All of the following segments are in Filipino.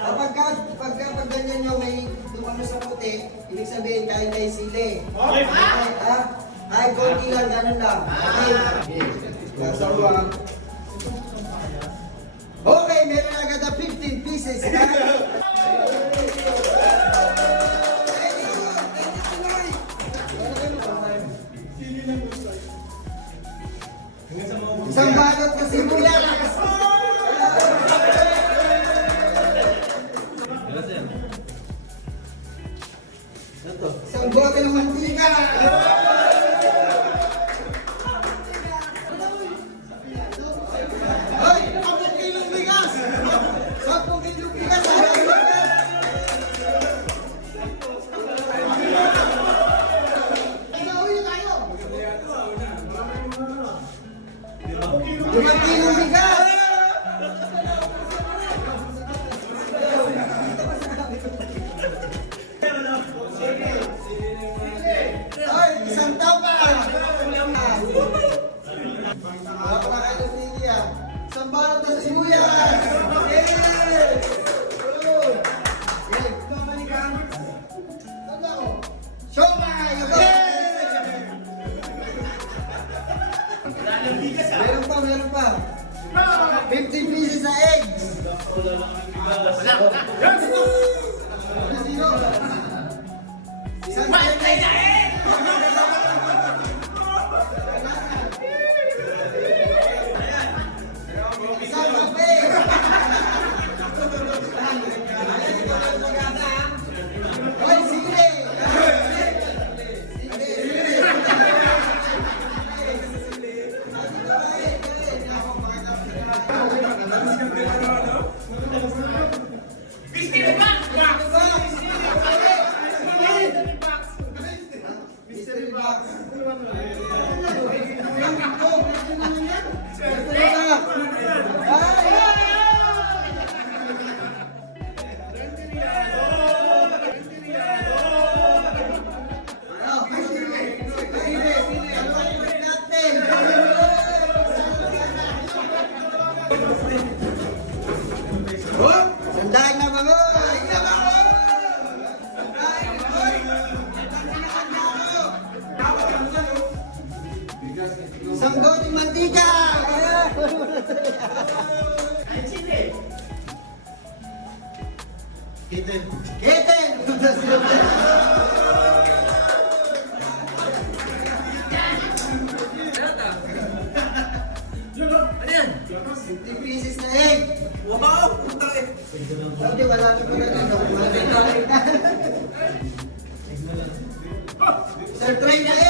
kapag ka, pag, pag ganyan nyo may dumano sa puti, ibig sabihin kain kayo sili. Okay, ha? Ay, konti lang, ganun lang. Okay. Kasawa. Okay, meron agad na 15 pieces. Isang balot na sibuyas. Siomay! Meron pa, meron pa. 50 pieces na eggs! Sino? Isang Patay na eh! Isang Isang boteng mantika! Kitten! Kitten! Ano yan? 50 pieces na egg! Wow! Puta eh! Sabi, wala na pala dito. Sir, try na egg!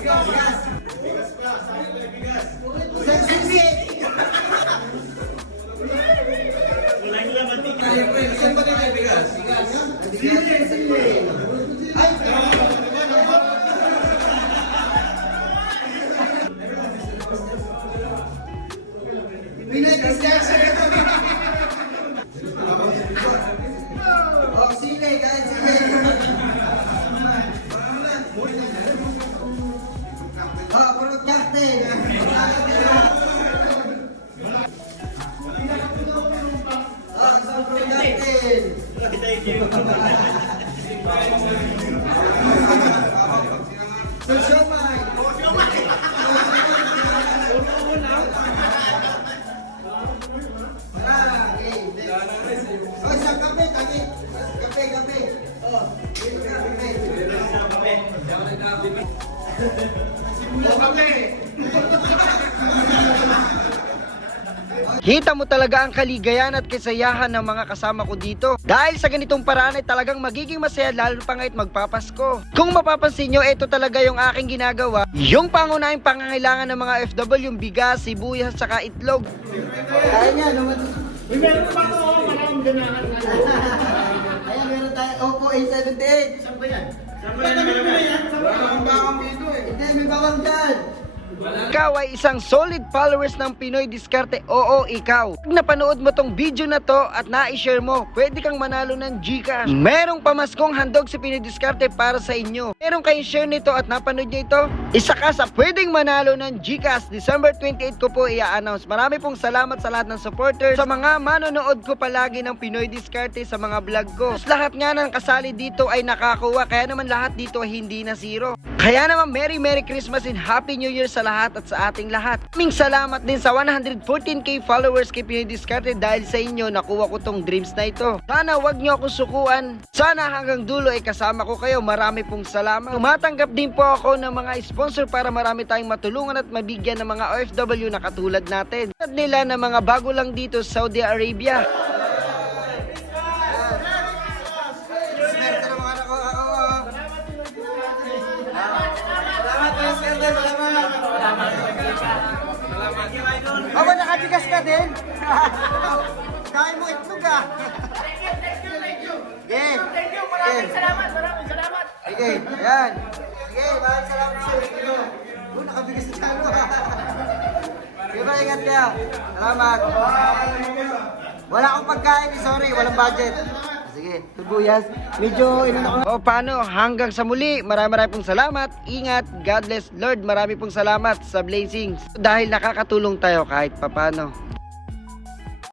Sir, sisi! Saan ba kayo bigas? Sili, sili! Ay! Pinagis Jackson! Oh, sili, guys, captain! Sir Siomay! Wala, okay. Oh, isang kape, tangi. Kape, kape. Oh, kape, kape. Kita mo talaga ang kaligayahan at kasayahan ng mga kasama ko dito. Dahil sa ganitong paraan ay talagang magiging masaya lalo pa ngayon magpapasko. Kung mapapansin nyo, ito talaga yung aking ginagawa. Yung pangunahing pangangailangan ng mga FW, yung bigas, sibuyas, saka itlog. Kaya niya, naman. Uy, meron pa ito, oh, maraming ganahan. Ayan, meron tayo, Oppo A78. Saan ba yan? Saan ba yan? Saan ba yan? Saan ba yan? Bakang dito eh. Hindi, may bawang dyan. Ikaw ay isang solid followers ng Pinoy Diskarte. Oo, ikaw. Pag napanood mo tong video na to at na-share mo, pwede kang manalo ng Gcash. Merong pamaskong handog si Pinoy Diskarte para sa inyo. Merong kayong share nito at napanood nyo ito, isa ka sa pwedeng manalo ng Gcash. December 28 ko po i-announce. Marami pong salamat sa lahat ng supporters, sa mga manonood ko palagi ng Pinoy Diskarte sa mga vlog ko. Tapos lahat nga ng kasali dito ay nakakuha, kaya naman lahat dito ay hindi na zero. Kaya naman Merry Merry Christmas and Happy New Year sa lahat at sa ating lahat. Maraming salamat din sa 114k followers kay Pinoy Diskarte dahil sa inyo nakuha ko tong dreams na ito. Sana wag nyo akong sukuan. Sana hanggang dulo ay kasama ko kayo. Marami pong salamat. Tumatanggap din po ako ng mga sponsor para marami tayong matulungan at mabigyan ng mga OFW na katulad natin. At nila na mga bago lang dito sa Saudi Arabia. Swerte ng mga ako, ako, ako. Salamat, Kuya Swerte, salamat. Aba, nakabigas ka din. Kain mo itlog ah. Sige. Sige. Salamat, maraming salamat. Sige, ayan. Sige, maraming salamat sa iyo. Oh, nakabigas na ano? Sige ba, ingat kayo. Salamat. Wala akong pagkain, sorry, walang budget. Sige, tubuyas. Medyo inano ko. O paano, hanggang sa muli, marami marami pong salamat. Ingat, God bless Lord, marami pong salamat sa blessings. Dahil nakakatulong tayo kahit papano.